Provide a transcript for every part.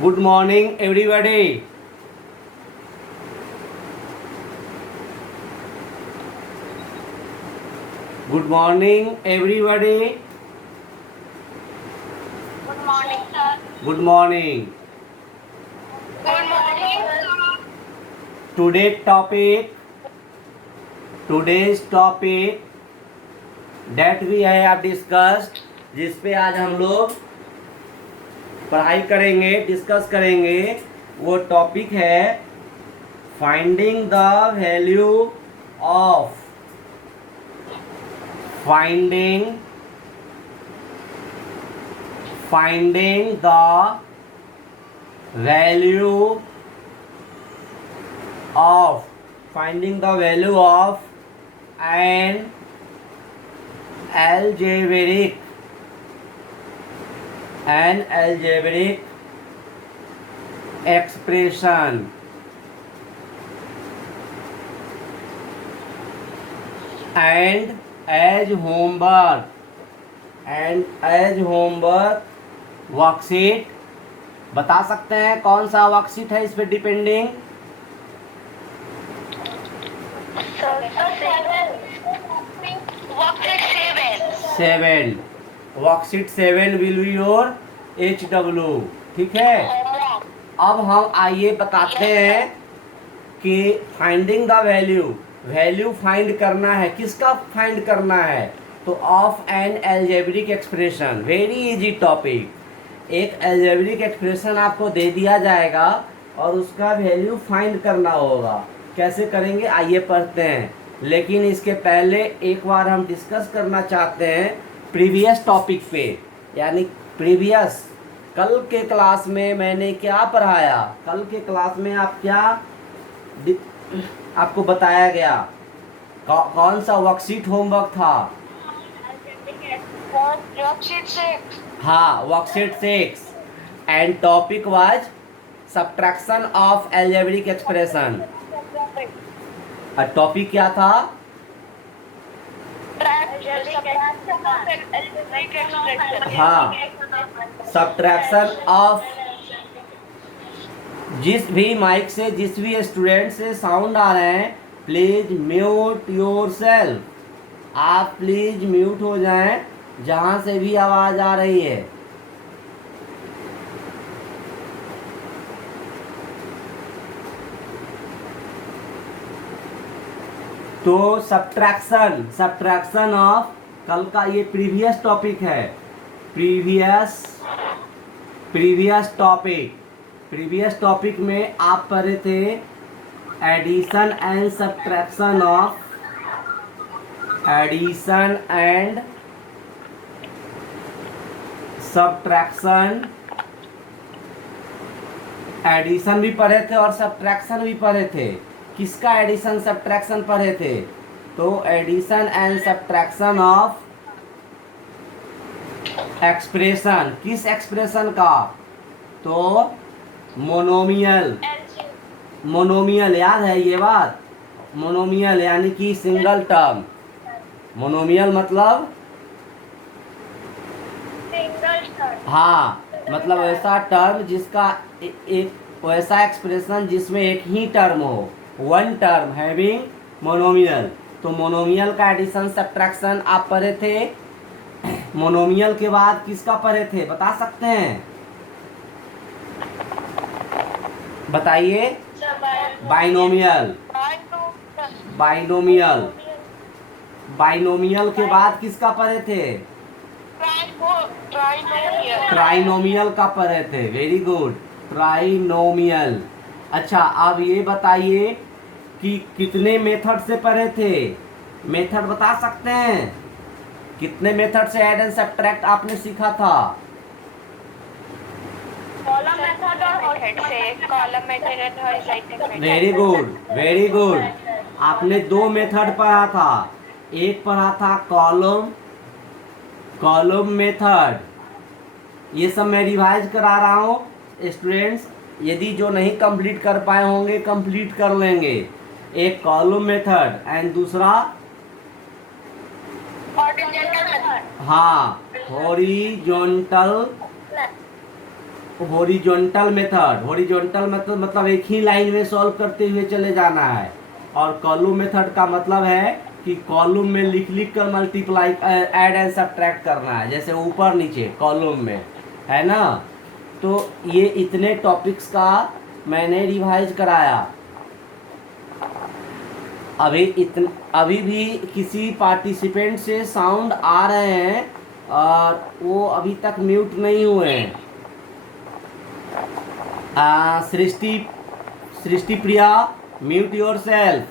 Good morning, everybody. Good morning, everybody. Good morning, sir. Good morning. Good morning, sir. Today's topic, today's topic that we have discussed, जिस पे आज हम लोग पढ़ाई करेंगे, discuss करेंगे, वो टॉपिक है finding the value of finding the value of an algebraic expression. And as homework worksheet बता सकते हैं कौन सा वर्कशीट है इस पे depending? Seven. Worksheet 7 will be your HW. ठीक है, अब हम आइए बताते हैं कि फाइंडिंग द वैल्यू फाइंड करना है. किसका फाइंड करना है? तो of N algebraic expression. Very easy topic. एक अलजेब्रिक एक्सप्रेशन आपको दे दिया जाएगा और उसका वैल्यू फाइंड करना होगा. कैसे करेंगे आइए पढ़ते हैं. लेकिन इसके पहले एक बार हम डिस्कस करना चाहते हैं प्रीवियस टॉपिक पे, यानी प्रीवियस कल के क्लास में मैंने क्या पढ़ाया. कल के क्लास में आप क्या आपको बताया गया, कौन सा वर्कशीट होमवर्क था? Worksheet 6. हाँ, worksheet 6 and topic was subtraction of algebraic expression. Topic क्या था? हाँ, सब्ट्रैक्शन ऑफ. जिस भी माइक से, जिस भी स्टूडेंट से साउंड आ रहे हैं, प्लीज म्यूट योरसेल्फ. आप प्लीज म्यूट हो जाएं जहां से भी आवाज आ रही है. तो सब्ट्रैक्शन ऑफ कल का ये प्रीवियस टॉपिक है. प्रीवियस टॉपिक में आप पढ़े थे एडिशन एंड सब्ट्रैक्शन एडिशन भी पढ़े थे और सब्ट्रैक्शन भी पढ़े थे. किसका एडिशन सब्ट्रैक्शन पढ़े थे? तो addition and subtraction of expression. किस एक्सप्रेशन का? तो मोनोमियल याद है ये बात? मोनोमियल यानी कि सिंगल टर्म. मोनोमियल मतलब हाँ, मतलब ऐसा टर्म जिसका एक वैसा एक्सप्रेशन जिसमें एक ही टर्म हो, वन टर्म हैविंग मोनोमियल. तो मोनोमियल का एडिशन सब्ट्रैक्शन आप पढ़े थे. मोनोमियल के बाद किसका पढ़े थे बता सकते हैं? बताइए. बाइनोमियल के बाद किसका पढ़े थे? ट्राइनोमियल का पढ़े थे. Very good, trinomial. अच्छा, अब ये बताइए कि कितने मेथड से पढ़े थे? मेथड बता सकते हैं? कितने मेथड से ऐड एंड सब्ट्रैक्ट आपने सीखा था? कॉलम मेथड और कॉलम मेथड. Very good. आपने दो मेथड पढ़ा था. एक पढ़ा था कॉलम मेथड. ये सब मैं रिवाइज करा रहा हूँ स्टूडेंट्स. यदि जो नहीं कंप्लीट कर पाए होंगे कंप्लीट कर लेंगे. एक कॉलम मेथड एंड दूसरा हाँ हॉरिजॉन्टल हॉरिजॉन्टल मेथड, हॉरिजॉन्टल मतलब एक ही लाइन में सॉल्व करते हुए चले जाना है। और कॉलम मेथड का मतलब है कि कॉलम में लिख लिख कर मल्टीप्लाई ऐड एंड सब्ट्रैक्ट करना है, जैसे ऊपर नीचे कॉलम में, है ना। तो ये इतने टॉपिक्स का मैंने रिवाइज कराया। अभी भी किसी पार्टिसिपेंट से साउंड आ रहे हैं और वो अभी तक म्यूट नहीं हुए हैं। Srishti Priya, mute yourself,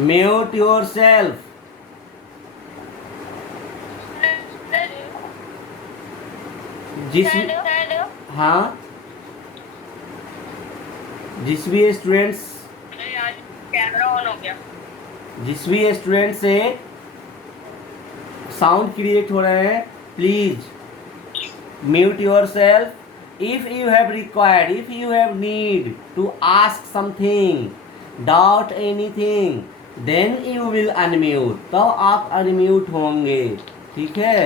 mute yourself. जिस हाँ, जिस भी स्टूडेंट्स कैमरा ऑन हो गया। जिस भी स्टूडेंट से साउंड क्रिएट हो रहे हैं, please mute yourself. If you have required, if you have need to ask something, doubt anything, then you will unmute, तब आप unmute होंगे, ठीक है।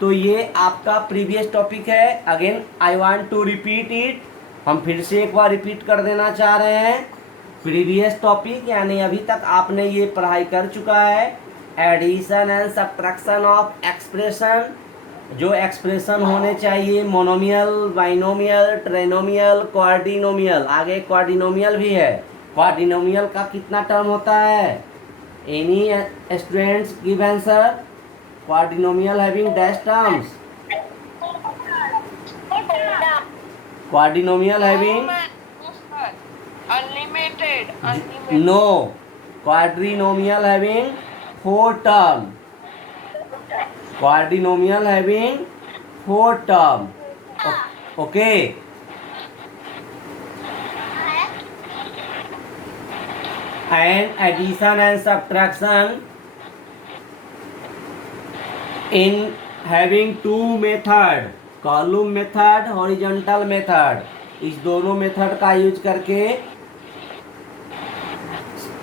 तो ये आपका प्रीवियस टॉपिक है। Again I want to repeat it, हम फिर से एक बार रिपीट कर देना चाह रहे हैं। प्रीवियस टॉपिक यानी अभी तक आपने ये पढ़ाई कर चुका है, addition and subtraction of expression. जो एक्सप्रेशन होने चाहिए मोनोमियल, बाइनोमियल, ट्राइनोमियल, क्वाड्रिनोमियल, आगे क्वाड्रिनोमियल भी है। क्वाड्रिनोमियल का कितना टर्म होता है? Any students give answer. Quadrinomial having dash terms. Quadrinomial having unlimited. No, quadrinomial having 4 term. Quadrinomial having 4 term. Okay. And addition and subtraction in having 2 method, column method, horizontal method. इस दोनों method का use करके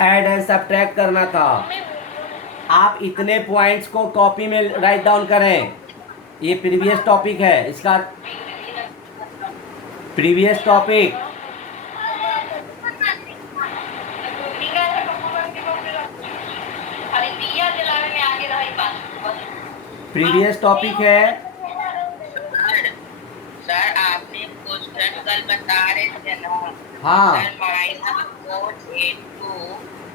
add and subtract करना था। आप इतने points को copy में राइट डाउन करें। ये प्रीवियस टॉपिक है, इसका प्रीवियस टॉपिक प्रीवियस टॉपिक है। सर आपने क्वेश्चन कल बता रहे थे ना? हाँ, -4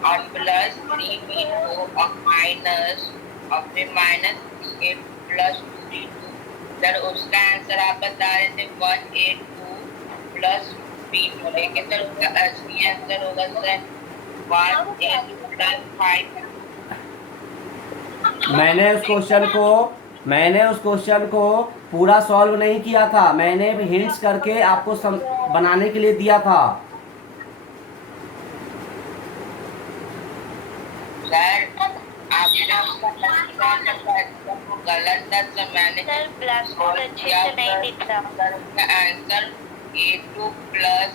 और प्लस 3b2 और माइनस और फिर -8 प्लस 2b2। सर उसका आंसर आप बता रहे थे 182 प्लस b2, लेकिन सर उसका असली आंसर होगा सर 182 प्लस 5। मैंने उस क्वेश्चन को पूरा सॉल्व नहीं किया था, मैंने हिंट्स करके आपको बनाने के लिए दिया था। गलत था तो मैंने सर ब्लैक बोर्ड अच्छे से नहीं दिख रहा। आंसर a2 प्लस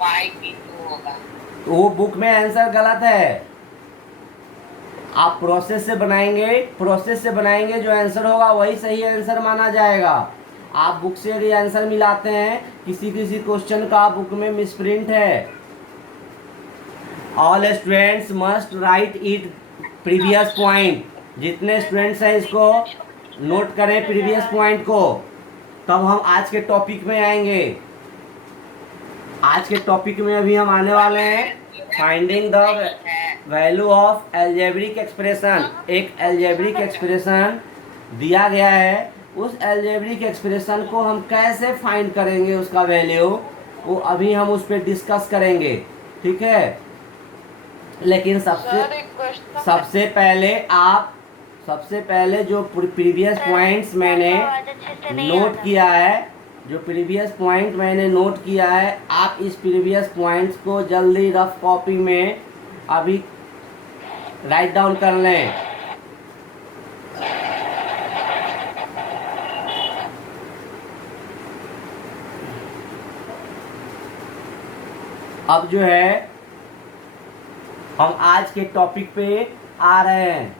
5b2 होगा। वो बुक में आंसर गलत है। आप प्रोसेस से बनाएंगे, जो आंसर होगा वही सही आंसर माना जाएगा। आप बुक से यदि आंसर मिलाते हैं, किसी क्वेश्चन का बुक में मिसप्रिंट है। All students must write it previous point. जितने स्टूडेंट्स हैं इसको नोट करें प्रीवियस पॉइंट को, तब हम आज के टॉपिक में आएंगे। आज के टॉपिक में अभी हम आने वाले हैं finding the value of algebraic expression. एक एल्जेब्रिक एक्सप्रेशन दिया गया है, उस एल्जेब्रिक एक्सप्रेशन को हम कैसे फाइंड करेंगे, उसका वैल्यू, वो अभी हम उस पर डिस्कस करेंगे, ठीक है। लेकिन सबसे पहले जो प्रीवियस पॉइंट्स मैंने नोट किया है, आप इस प्रीवियस पॉइंट्स को जल्दी रफ कॉपी में अभी राइट डाउन कर लें। अब जो है हम आज के टॉपिक पे आ रहे हैं।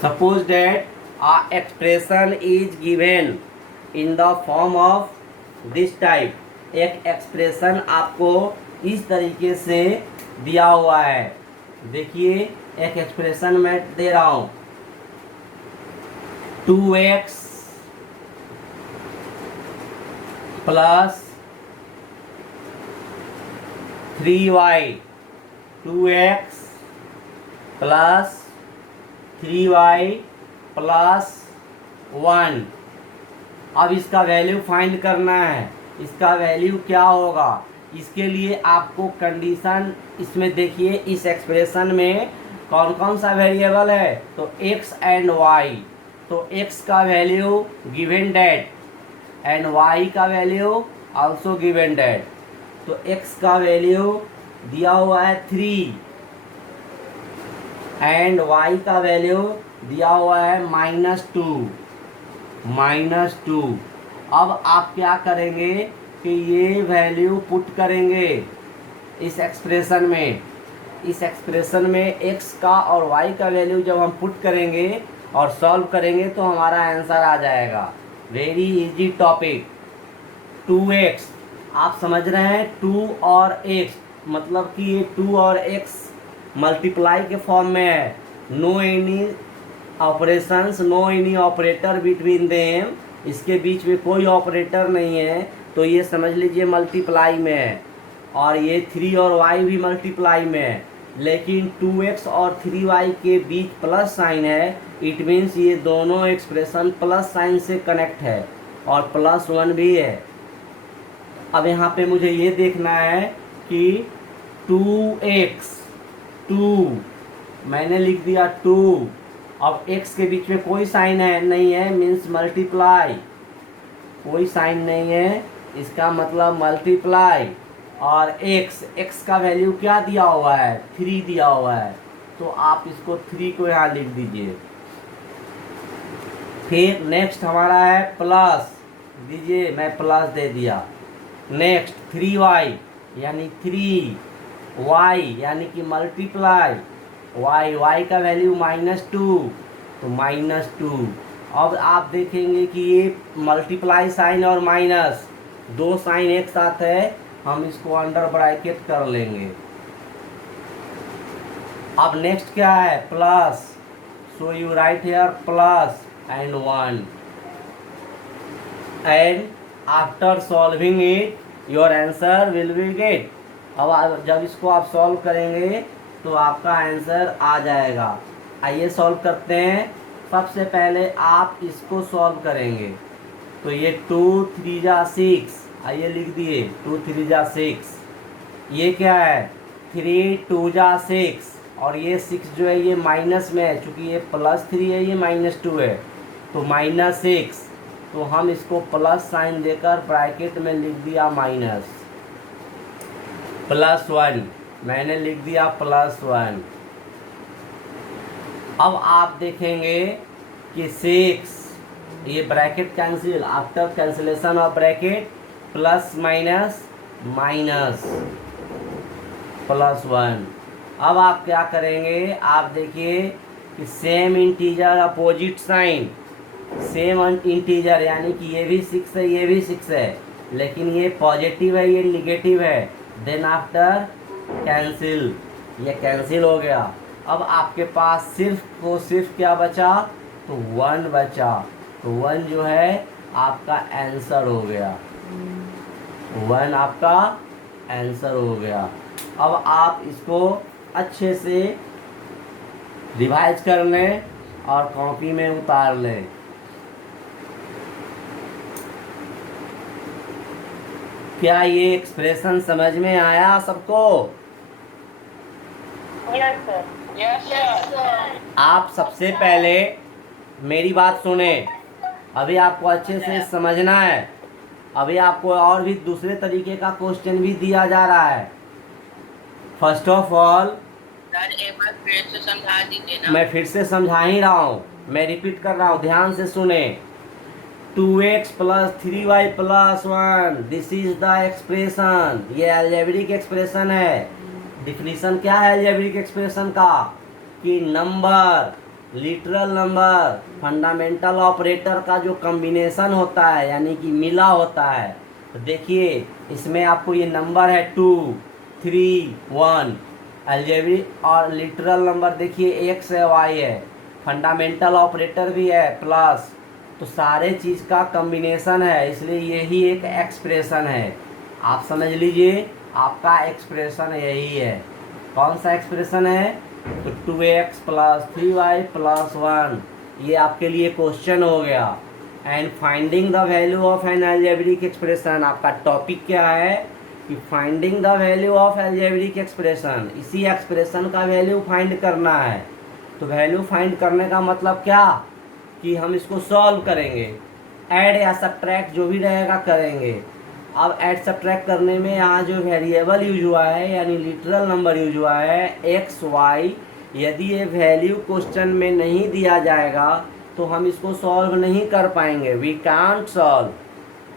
Suppose that a expression is given in the form of this type. एक एक्सप्रेशन आपको इस तरीके से दिया हुआ है। देखिए एक एक्सप्रेशन मैं दे रहा हूं, 2x plus 3y, 2x plus 3y plus 1। अब इसका वैल्यू फाइंड करना है। इसका वैल्यू क्या होगा, इसके लिए आपको कंडीशन इसमें देखिए, इस एक्सप्रेशन में कौन कौन सा वेरिएबल है, तो x एंड y। तो x का value given that and y का वैल्यू आल्सो गिवन डेट। तो x का वैल्यू दिया हुआ है 3 एंड y का वैल्यू दिया हुआ है -2। अब आप क्या करेंगे कि ये वैल्यू पुट करेंगे इस एक्सप्रेशन में। इस एक्सप्रेशन में x का और y का वैल्यू जब हम पुट करेंगे और सॉल्व करेंगे तो हमारा आंसर आ जाएगा। Very easy topic. 2x आप समझ रहे हैं, 2 और x मतलब कि ये 2 और x मल्टीप्लाई के फॉर्म में है। No any operations, no any operator between them, इसके बीच में कोई ऑपरेटर नहीं है, तो ये समझ लीजिए मल्टीप्लाई में है। और ये 3 और y भी मल्टीप्लाई में है, लेकिन 2x और 3y के बीच प्लस साइन है। इट मीन्स ये दोनों एक्सप्रेशन प्लस साइन से कनेक्ट है और +1 भी है। अब यहाँ पे मुझे ये देखना है कि 2x, 2 मैंने लिख दिया 2। अब x के बीच में कोई साइन है नहीं है, मीन्स मल्टीप्लाई, कोई साइन नहीं है, इसका मतलब मल्टीप्लाई। और x का वैल्यू क्या दिया हुआ है, 3 दिया हुआ है, तो आप इसको 3 को यहाँ लिख दीजिए। फिर नेक्स्ट हमारा है प्लस, दीजिए मैं प्लस दे दिया। नेक्स्ट 3y यानी 3y यानी कि मल्टीप्लाई, y का वैल्यू -2 तो -2। अब आप देखेंगे कि ये मल्टीप्लाई साइन और माइनस, दो साइन एक साथ है, हम इसको अंडर ब्रैकेट कर लेंगे। अब नेक्स्ट क्या है, plus, so you write here plus and 1 and after solving it your answer will be get. अब जब इसको आप सॉल्व करेंगे तो आपका आंसर आ जाएगा। आइए सॉल्व करते हैं। सबसे पहले आप इसको सॉल्व करेंगे, तो ये 2 3 जा 6, आइए लिख दिए 2 3 जा 6। ये क्या है, 3 2 जा 6, और ये 6 जो है ये माइनस में है, चूँकि ये +3 है, ये -2 है, तो -6। तो हम इसको प्लस साइन देकर ब्रैकेट में लिख दिया माइनस, +1 मैंने लिख दिया +1। अब आप देखेंगे कि 6, ये bracket cancel, after cancellation of bracket plus minus minus +1। अब आप क्या करेंगे, आप देखिए कि same integer opposite sign, same integer यानी कि ये भी 6 है, ये भी 6 है, लेकिन ये पॉजिटिव है, ये निगेटिव है। देन आफ्टर कैंसिल, ये कैंसिल हो गया। अब आपके पास सिर्फ क्या बचा, तो 1 बचा। तो 1 जो है आपका आंसर हो गया, 1 आपका आंसर हो गया। अब आप इसको अच्छे से रिवाइज कर लें और कॉपी में उतार लें। क्या ये एक्सप्रेशन समझ में आया सबको? Yes sir, yes sir. आप सबसे पहले मेरी बात सुने, अभी आपको अच्छे से समझना है। अभी आपको और भी दूसरे तरीके का क्वेश्चन भी दिया जा रहा है। फर्स्ट ऑफ ऑल सर एक बार फिर से समझा दीजिए ना। मैं फिर से समझा ही रहा हूँ, मैं रिपीट कर रहा हूँ, ध्यान से सुने। 2x plus 3y plus 1, this is the expression. ये अलजेब्रिक एक्सप्रेशन है। डिफिनीशन क्या है अलजेब्रिक एक्सप्रेशन का, कि number literal number fundamental operator का जो कॉम्बिनेशन होता है यानी कि मिला होता है। तो देखिए इसमें आपको ये नंबर है 2 3 1, अलजेब्रिक और लिटरल नंबर देखिए एक्स है वाई है, फंडामेंटल ऑपरेटर भी है प्लस, तो सारे चीज़ का कॉम्बिनेशन है, इसलिए यही एक एक्सप्रेशन है। आप समझ लीजिए आपका एक्सप्रेशन यही है। कौन सा एक्सप्रेशन है? तो 2x प्लस 3y प्लस 1, ये आपके लिए क्वेश्चन हो गया। And finding the value of N algebraic expression, आपका टॉपिक क्या है कि finding the value of algebraic expression, इसी एक्सप्रेशन का वैल्यू फाइंड करना है। तो वैल्यू फाइंड करने का मतलब क्या कि हम इसको सॉल्व करेंगे, ऐड या सब्ट्रैक्ट जो भी रहेगा करेंगे। अब ऐड सब्ट्रैक्ट करने में यहाँ जो वेरिएबल यूज हुआ है यानी लिटरल नंबर यूज हुआ है एक्स वाई, यदि ये वैल्यू क्वेश्चन में नहीं दिया जाएगा तो हम इसको सॉल्व नहीं कर पाएंगे, वी कांट सॉल्व,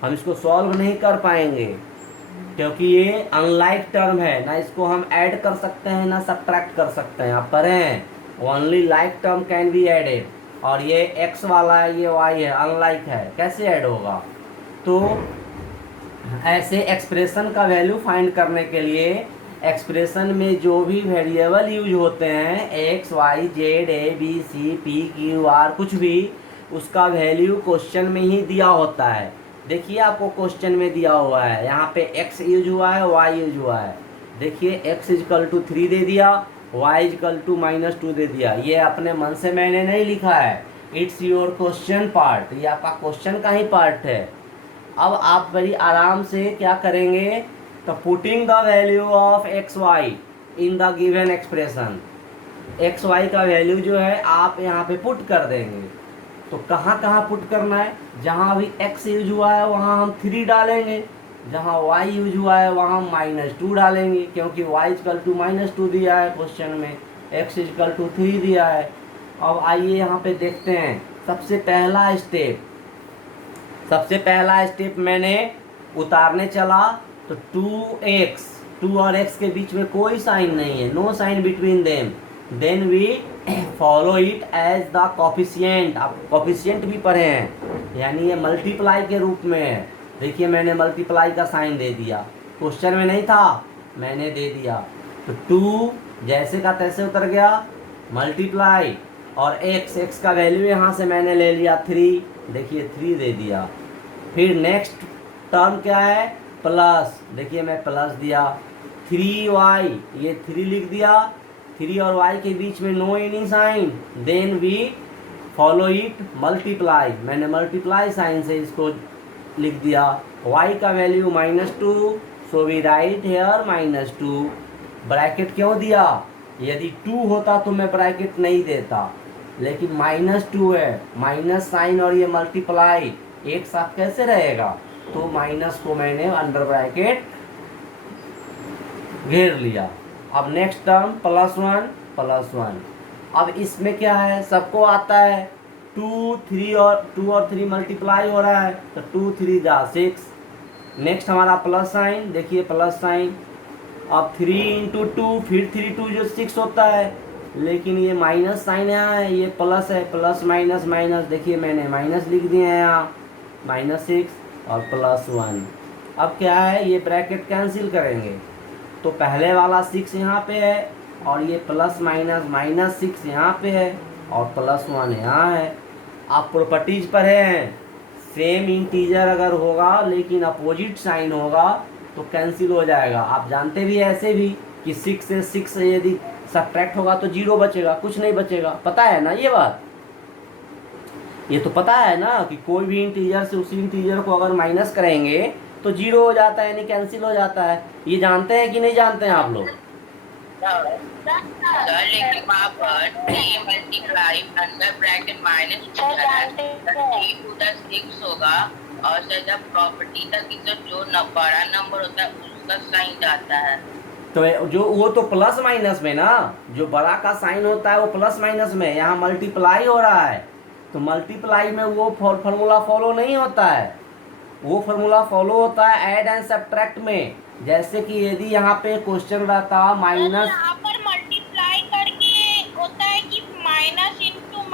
हम इसको सॉल्व नहीं कर पाएंगे क्योंकि ये अनलाइक टर्म है, ना इसको हम ऐड कर सकते हैं ना सब्ट्रैक्ट कर सकते हैं। आप पढ़े हैं only like term can be added, और ये एक्स वाला है ये वाई है अनलाइक है, कैसे ऐड होगा? तो ऐसे एक्सप्रेशन का वैल्यू फाइंड करने के लिए एक्सप्रेशन में जो भी वेरिएबल यूज होते हैं x y z a b c p q r कुछ भी, उसका वैल्यू क्वेश्चन में ही दिया होता है। देखिए आपको क्वेश्चन में दिया हुआ है, यहाँ पे एक्स यूज हुआ है वाई यूज हुआ है। देखिए एक्स इजकल टू 3 दे दिया, वाई इजकल टू -2 दे दिया। ये अपने मन से मैंने नहीं लिखा है, इट्स योर क्वेश्चन पार्ट, ये आपका क्वेश्चन का ही पार्ट है। अब आप बड़ी आराम से क्या करेंगे, तो putting the value of x y in the given expression, x y का वैल्यू जो है आप यहाँ पे पुट कर देंगे। तो कहाँ कहाँ पुट करना है, जहाँ अभी एक्स यूज हुआ है वहाँ हम 3 डालेंगे, जहाँ वाई यूज हुआ है वहाँ हम -2 डालेंगे, क्योंकि वाई इजकल टू -2 दिया है क्वेश्चन में, एक्स इजकल टू 3 दिया है। अब आइए यहाँ पे देखते हैं सबसे पहला स्टेप मैंने उतारने चला तो 2x, 2 और x के बीच में कोई साइन नहीं है, no sign between them, then we follow it as the coefficient. आप कोफिशिएंट भी पढ़े हैं, यानी ये मल्टीप्लाई के रूप में है। देखिए मैंने मल्टीप्लाई का साइन दे दिया, क्वेश्चन में नहीं था मैंने दे दिया, तो 2 जैसे का तैसे उतर गया, मल्टीप्लाई और x का वैल्यू यहाँ से मैंने ले लिया 3, देखिए 3 दे दिया। फिर नेक्स्ट टर्म क्या है, प्लस, देखिए मैं प्लस दिया, 3y, ये 3 लिख दिया, 3 और y के बीच में no any sign, then we follow it multiply, मैंने मल्टीप्लाई साइन से इसको लिख दिया। y का value -2, so we write here -2, bracket क्यों दिया, यदि 2 होता तो मैं ब्रैकेट नहीं देता, लेकिन -2 है, माइनस साइन और ये मल्टीप्लाई एक साथ कैसे रहेगा, तो माइनस को मैंने अंडर ब्रैकेट घेर लिया। अब नेक्स्ट टर्म +1, अब इसमें क्या है, सबको आता है 2 और 3 मल्टीप्लाई हो रहा है, तो 2 3 जा 6। नेक्स्ट हमारा प्लस साइन, देखिए प्लस साइन, अब 3 × 2, फिर 3 2 जो 6 होता है, लेकिन ये माइनस साइन यहाँ है, ये प्लस है, प्लस माइनस माइनस, देखिए मैंने माइनस लिख दिए हैं यहाँ, -6 और +1। अब क्या है, ये ब्रैकेट कैंसिल करेंगे, तो पहले वाला 6 यहाँ पे है और ये प्लस माइनस -6 यहाँ पे है और +1 यहाँ है। आप प्रॉपर्टीज पढ़े हैं, सेम इंटीजर अगर होगा लेकिन अपोजिट साइन होगा तो कैंसिल हो जाएगा। आप जानते भी ऐसे भी कि 6 से 6 यदि सब्ट्रैक्ट होगा तो 0 बचेगा, कुछ नहीं बचेगा, पता है ना ये बात, ये तो पता है ना कि कोई भी इंटीजर से उसी इंटीजर को अगर माइनस करेंगे तो 0 हो जाता है, यानी कैंसिल हो जाता है। ये जानते हैं कि नहीं जानते हैं आप लोग? सर लेकिन वहाँ पर 3 multiply under bracket -2 3 to the 6 होगा, और सर जब प्रॉपर्टी का की तो जो बड़ा नंबर होता है उसका साइन जाता है, तो जो वो तो प्लस माइनस में ना, जो बड़ा का साइन होता है वो प्लस माइनस में, यहाँ मल्टीप्लाई हो रहा है, तो मल्टीप्लाई में वो फार्मूला फॉलो नहीं होता है, वो फार्मूला फॉलो होता है ऐड एंड सब्ट्रैक्ट में। जैसे कि यदि यहाँ पे क्वेश्चन रहता माइनस, यहाँ पर मल्टीप्लाई करके होता है कि माइनस इनटू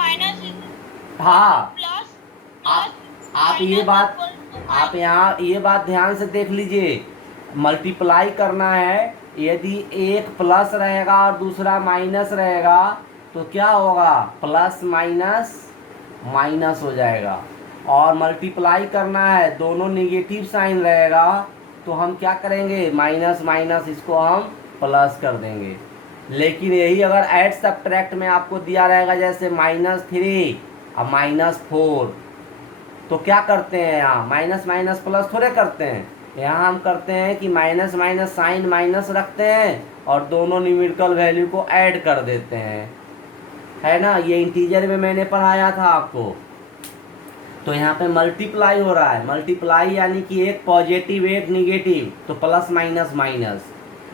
हाँ, प्लस आप ये बात, आप यहाँ ये बात ध्यान से देख लीजिए, मल्टीप्लाई करना है, यदि एक प्लस रहेगा और दूसरा माइनस रहेगा तो क्या होगा, प्लस माइनस माइनस हो जाएगा। और मल्टीप्लाई करना है, दोनों निगेटिव साइन रहेगा तो हम क्या करेंगे, माइनस माइनस इसको हम प्लस कर देंगे। लेकिन यही अगर ऐड सब्ट्रैक्ट में आपको दिया रहेगा जैसे -3 और -4, तो क्या करते हैं, यहाँ माइनस माइनस प्लस थोड़े करते हैं, यहाँ हम करते हैं कि माइनस माइनस साइन माइनस रखते हैं और दोनों न्यूमेरिकल वैल्यू को ऐड कर देते हैं, है ना। ये इंटीजर में मैंने पढ़ाया था आपको। तो यहाँ पे मल्टीप्लाई हो रहा है, मल्टीप्लाई यानी कि एक पॉजिटिव एक निगेटिव, तो प्लस माइनस माइनस।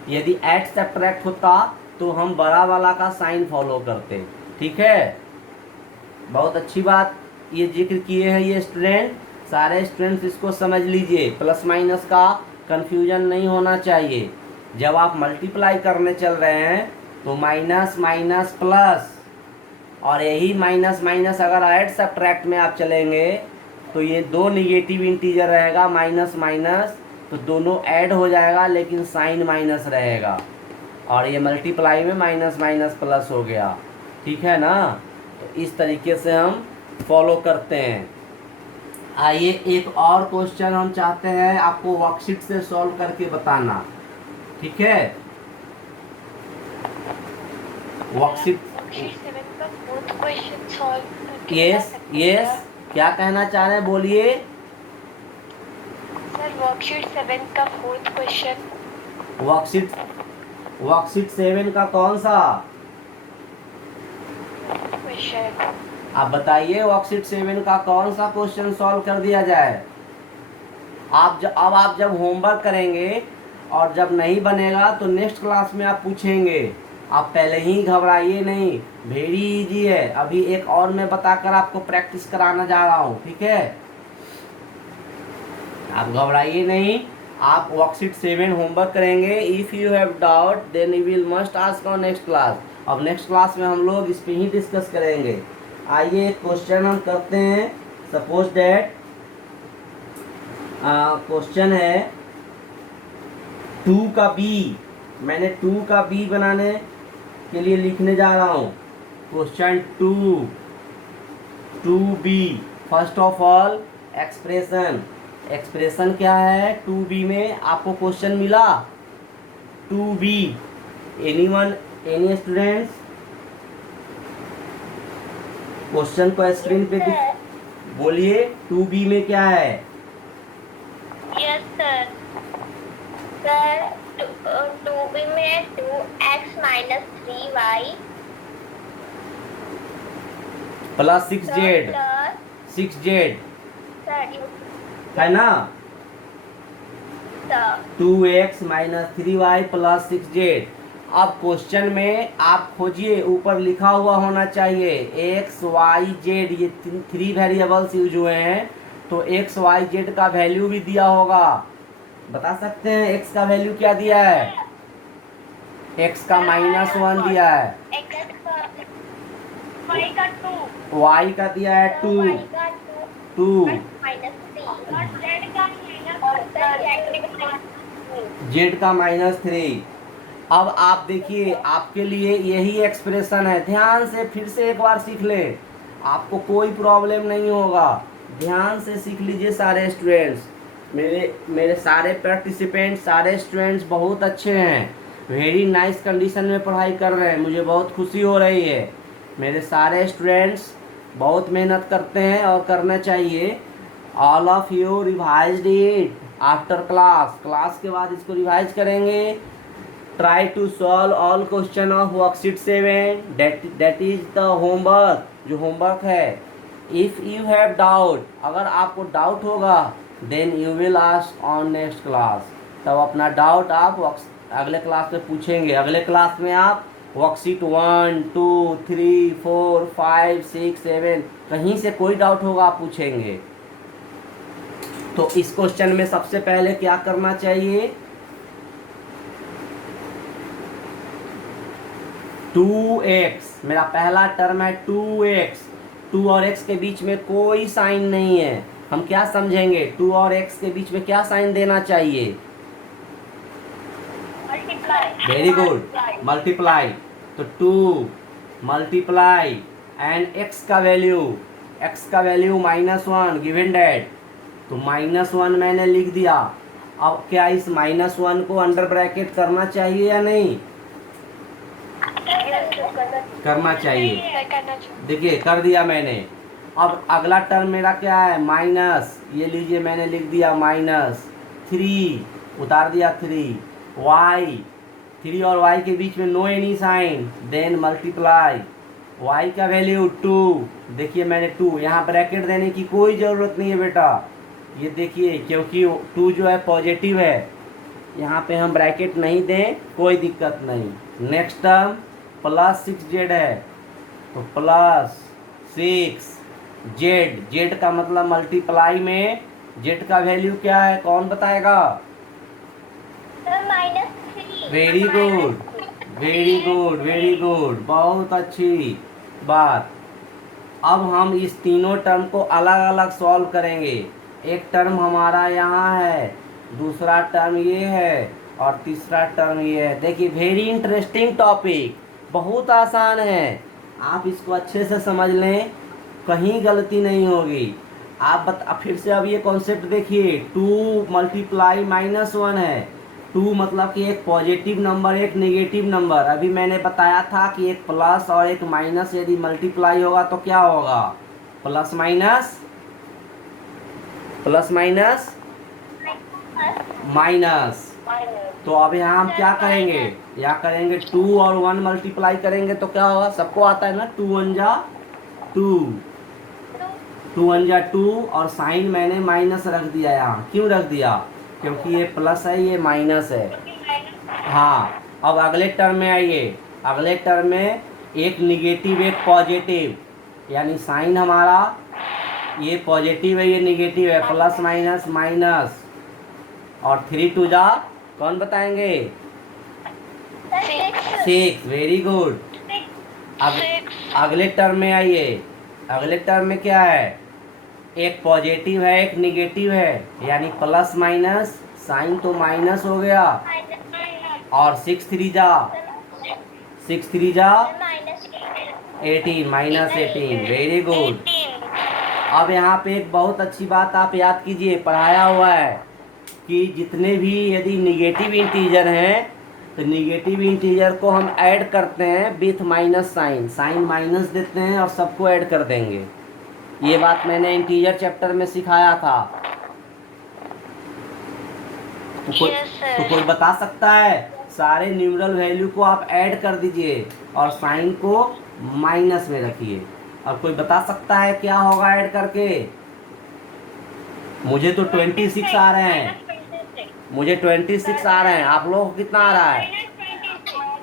यदि ऐड सब्ट्रैक्ट होता तो हम बड़ा वाला का साइन फॉलो करते, ठीक है। बहुत अच्छी बात ये जिक्र किए हैं ये स्टूडेंट, सारे स्टूडेंट्स इसको समझ लीजिए, प्लस माइनस का कंफ्यूजन नहीं होना चाहिए। जब आप मल्टीप्लाई करने चल रहे हैं तो माइनस माइनस प्लस, और यही माइनस माइनस अगर ऐड सब्ट्रैक्ट में आप चलेंगे तो ये दो निगेटिव इंटीजर रहेगा, माइनस माइनस, तो दोनों ऐड हो जाएगा लेकिन साइन माइनस रहेगा, और ये मल्टीप्लाई में माइनस माइनस प्लस हो गया, ठीक है ना। तो इस तरीके से हम फॉलो करते हैं। आइए एक और क्वेश्चन हम चाहते हैं आपको वर्कशीट से सॉल्व करके बताना, ठीक है। वर्कशीट, यस यस, क्या कहना चाह रहे हैं बोलिए। सर वर्कशीट 7 का 4th क्वेश्चन। वर्कशीट 7 का कौन सा क्वेश्चन? आप बताइए, वर्कशीट 7 का कौन सा क्वेश्चन सॉल्व कर दिया जाए। अब आप जब होमवर्क करेंगे और जब नहीं बनेगा तो नेक्स्ट क्लास में आप पूछेंगे, आप पहले ही घबराइए नहीं, वेरी इजी है। अभी एक और मैं बताकर आपको प्रैक्टिस कराना जा रहा हूँ, ठीक है। आप घबराइए नहीं, आप वर्कशीट 7 होमवर्क करेंगे। If you have doubt then you will must ask on next class. अब नेक्स्ट क्लास में हम लोग इस पे ही डिस्कस करेंगे। आइए क्वेश्चन हम करते हैं। सपोज दैट क्वेश्चन है 2 का बी, मैंने 2 का बी बनाने के लिए लिखने जा रहा हूँ। Question 2b, first of all expression क्या है 2b में, आपको क्वेश्चन मिला 2b, एनी स्टूडेंट्स क्वेश्चन को स्क्रीन पे बोलिए 2b में क्या है। Yes sir. सर 2b में 2x minus 3y plus 6z, plus 6z sir है ना, sir 2x minus 3y plus 6z। अब क्वेश्चन में आप खोजिए, ऊपर लिखा हुआ होना चाहिए x y z, ये 3 वेरिएबल्स यूज हुए हैं, तो x y z का वैल्यू भी दिया होगा। बता सकते हैं x का वैल्यू क्या दिया है, x का -1 दिया है, x का y का 2, y का दिया है 2 y का 2 2 minus 3 और z का z का -3। अब आप देखिए, आपके लिए यही एक्सप्रेशन है, ध्यान से फिर से एक बार सीख लें, आपको कोई प्रॉब्लम नहीं होगा। ध्यान से सीख लीजिए सारे स्टूडेंट्स, मेरे सारे पार्टिसिपेंट, सारे स्टूडेंट्स बहुत अच्छे हैं, वेरी नाइस कंडीशन में पढ़ाई कर रहे हैं, मुझे बहुत खुशी हो रही है। मेरे सारे स्टूडेंट्स बहुत मेहनत करते हैं और करना चाहिए। All of you revised it after class के बाद इसको रिवाइज करेंगे। Try to solve all question of worksheet 7, that is the homework, जो होमवर्क है। इफ़ यू हैव डाउट, अगर आपको डाउट होगा then you will ask on next class, तब अपना डाउट आप अगले क्लास में पूछेंगे। अगले क्लास में आप वर्कशीट 1 2 3 4 5 6 7 कहीं से कोई डाउट होगा आप पूछेंगे। तो इस क्वेश्चन में सबसे पहले क्या करना चाहिए, 2x, मेरा पहला टर्म है 2x, 2 और x के बीच में कोई साइन नहीं है, हम क्या समझेंगे? 2 और x के बीच में क्या साइन देना चाहिए? मल्टीप्लाई। Very good, multiply. तो 2 मल्टीप्लाई एंड x का वैल्यू, -1 गिवन डेट, तो -1 मैंने लिख दिया। अब क्या इस -1 को अंडर ब्रैकेट करना चाहिए या नहीं? करना चाहिए। देखिए कर दिया मैंने। अब अगला टर्म मेरा क्या है? माइनस, ये लीजिए मैंने लिख दिया -3, उतार दिया 3, y, 3 और y के बीच में no any sign, then multiply, y का वैल्यू 2, देखिए मैंने 2, यहाँ ब्रैकेट देने की कोई ज़रूरत नहीं है बेटा, ये देखिए क्योंकि 2 जो है पॉजिटिव है, यहाँ पे हम ब्रैकेट नहीं दें कोई दिक्कत नहीं। नेक्स्ट टर्म +6z है, तो +6z, z का मतलब मल्टीप्लाई में z का वैल्यू क्या है, कौन बताएगा? Very good, very good, very good, बहुत अच्छी बात। अब हम इस तीनों टर्म को अलग अलग सॉल्व करेंगे। एक टर्म हमारा यहाँ है, दूसरा टर्म ये है और तीसरा टर्म ये है। देखिए वेरी इंटरेस्टिंग टॉपिक, बहुत आसान है, आप इसको अच्छे से समझ लें, कहीं गलती नहीं होगी। आप फिर से अब ये कॉन्सेप्ट देखिए, 2 मल्टीप्लाई -1 है, 2 मतलब कि एक पॉजिटिव नंबर एक नेगेटिव नंबर। अभी मैंने बताया था कि एक प्लस और एक माइनस यदि मल्टीप्लाई होगा तो क्या होगा? Plus minus, plus minus minus. तो अब यहाँ हम क्या करेंगे? यहाँ करेंगे 2 और 1 मल्टीप्लाई करेंगे तो क्या होगा? सबको आता है ना, 2 1 जा 2, 2 1 जा 2, और साइन मैंने माइनस रख दिया यहाँ। क्यों रख दिया? क्योंकि ये प्लस है ये माइनस है। हाँ, अब अगले टर्म में आइए। अगले टर्म में एक निगेटिव एक पॉजिटिव, यानी साइन हमारा ये पॉजिटिव है ये निगेटिव है, प्लस माइनस माइनस, और 3 2 जा कौन बताएंगे? 6, वेरी गुड। अगले टर्म में आइए। अगले टर्म में क्या है? एक पॉजिटिव है एक निगेटिव है, यानी प्लस माइनस, साइन तो माइनस हो गया, और 6 3 जा 18, -18, वेरी गुड। अब यहाँ पे एक बहुत अच्छी बात आप याद कीजिए, पढ़ाया हुआ है कि जितने भी यदि निगेटिव इंटीजर हैं तो निगेटिव इंटीजर को हम ऐड करते हैं with minus sign, sign minus देते हैं और सबको ऐड कर देंगे। ये बात मैंने इंटीजर चैप्टर में सिखाया था। तो कोई बता सकता है? सारे न्यूमरल वैल्यू को आप ऐड कर दीजिए और साइन को माइनस में रखिए, और कोई बता सकता है क्या होगा ऐड करके? मुझे तो 26 आ रहे हैं, मुझे 26 आ रहे हैं, आप लोगों को कितना आ रहा है?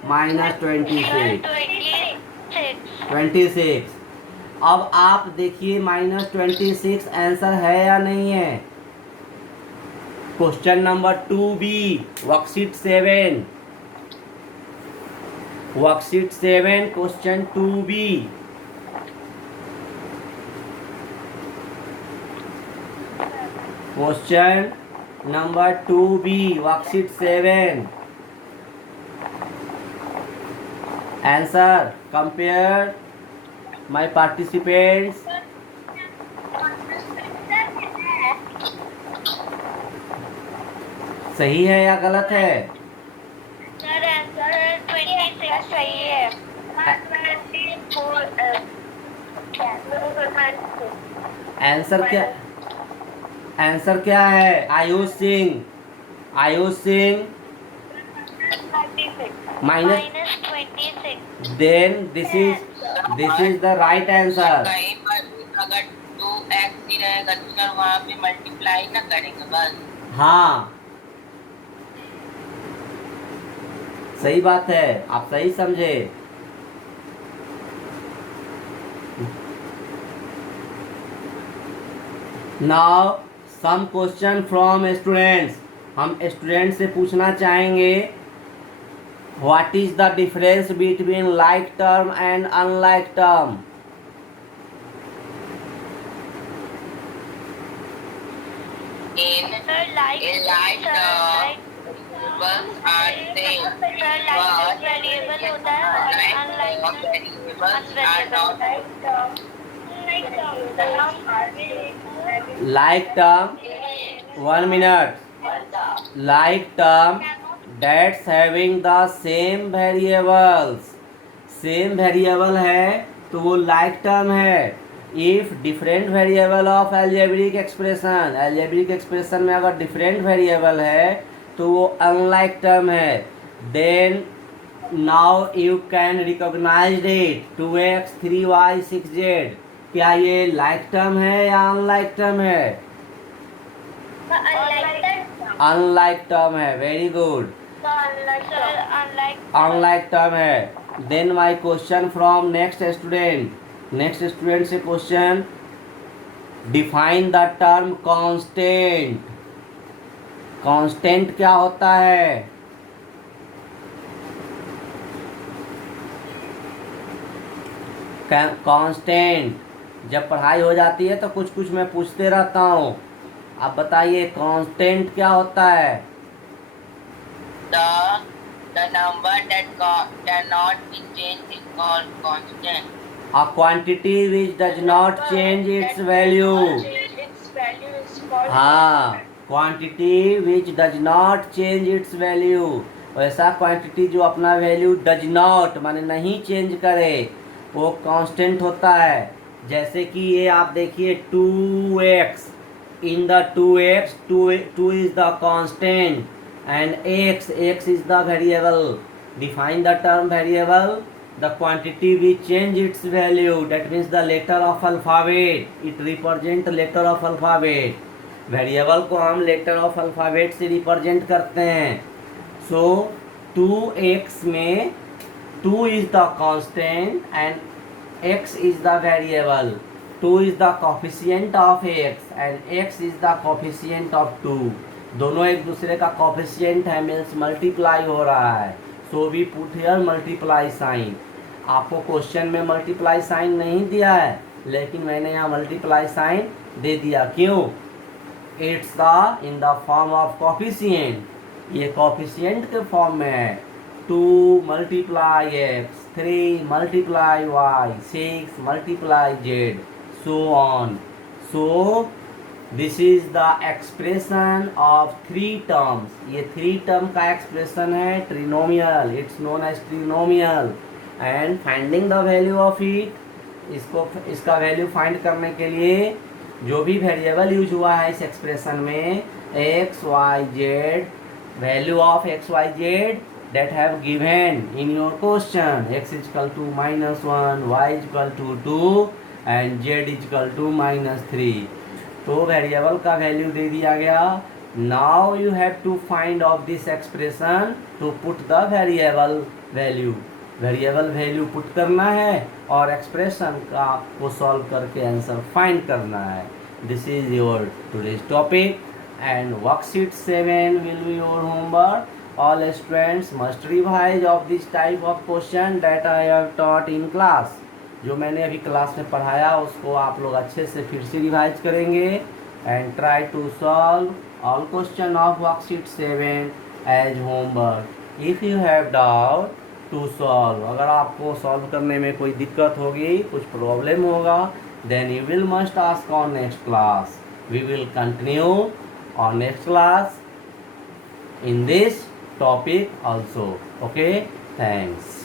-26। अब आप देखिए -26 आंसर है या नहीं है? Question number 2B, worksheet 7, worksheet 7 question 2B। Question number 2B, worksheet 7। Answer compare my participants. सही है या गलत है? सर आंसर 26 सही है। आंसर क्या, आंसर क्या है? Ayush Singh, Ayush Singh -26, then this is the right answer. कहीं पर भी अगर 2x ही रहेगा तो सर वहाँ पे मल्टीप्लाई ना करेंगे बस। हाँ सही बात है, आप सही समझे। Now some question from students, हम स्टूडेंट से पूछना चाहेंगे what is the difference between like term and unlike term. in Sir, like, in light sir, like, variables are same, sir, like variable होता है और like unlike variables are unvariable. not. Like term, 1 minute. Like term that's having the same variables. Same variable है तो वो like term है. If different variable of algebraic expression में अगर different variable है तो वो अनलाइक टर्म है. Then now you can recognise it 2x 3y 6z. क्या ये लाइक टर्म है या अनलाइक टर्म है? अनलाइक टर्म है. Very good. Sir, unlike unlike term है. Then my question from next student से question. Define the term constant. Constant क्या होता है? कांस्टेंट जब पढ़ाई हो जाती है तो कुछ कुछ मैं पूछते रहता हूँ. आप बताइए कांस्टेंट क्या होता है? The number that cannot be changed is called constant. A quantity which does not change its value. हाँ, quantity which does not change it's value. वैसा क्वांटिटी जो अपना वैल्यू डज नॉट माने नहीं चेंज करे वो कांस्टेंट होता है. जैसे कि ये आप देखिए 2x. In the 2x 2 is the constant and x is the variable. Define the term variable. The quantity which change its value, that means the letter of alphabet. It represent letter of alphabet. Variable को हम letter of alphabet से represent करते हैं. So 2x में 2 is the constant and x is the variable. 2 is the coefficient of x and x is the coefficient of 2. दोनों एक दूसरे का कोफिशिएंट है, मीन्स मल्टीप्लाई हो रहा है. So we put here multiply sign. आपको क्वेश्चन में मल्टीप्लाई साइन नहीं दिया है लेकिन मैंने यहाँ मल्टीप्लाई साइन दे दिया. क्यों? It's the in the form of coefficient. ये कोफिशिएंट के फॉर्म में है. 2 multiply x, 3 multiply y, 6 multiply z, so on. So this is the expression of 3 terms. ये 3 टर्म का एक्सप्रेशन है trinomial. It's known as trinomial. And finding the value of it. इसका value find करने के लिए जो भी वेरिएबल यूज हुआ है इस एक्सप्रेशन में x y z, value of x y z that have given in your question. X is equal to -1, y is equal to 2 and z is equal to -3. तो वेरिएबल का value दे दिया गया. Now you have to find of this expression to put the variable value. Variable value put करना है और expression का आपको सॉल्व करके आंसर फाइंड करना है. This is your today's topic and worksheet 7 will be your homework. All students must revise of this type of question that I have taught in class. जो मैंने अभी क्लास में पढ़ाया उसको आप लोग अच्छे से फिर से रिवाइज करेंगे and try to solve all question of worksheet 7 as homework. If you have doubt to solve, अगर आपको सॉल्व करने में कोई दिक्कत होगी, कुछ प्रॉब्लम होगा, then you will must ask on next class. We will continue on next class in this topic also. Okay, thanks.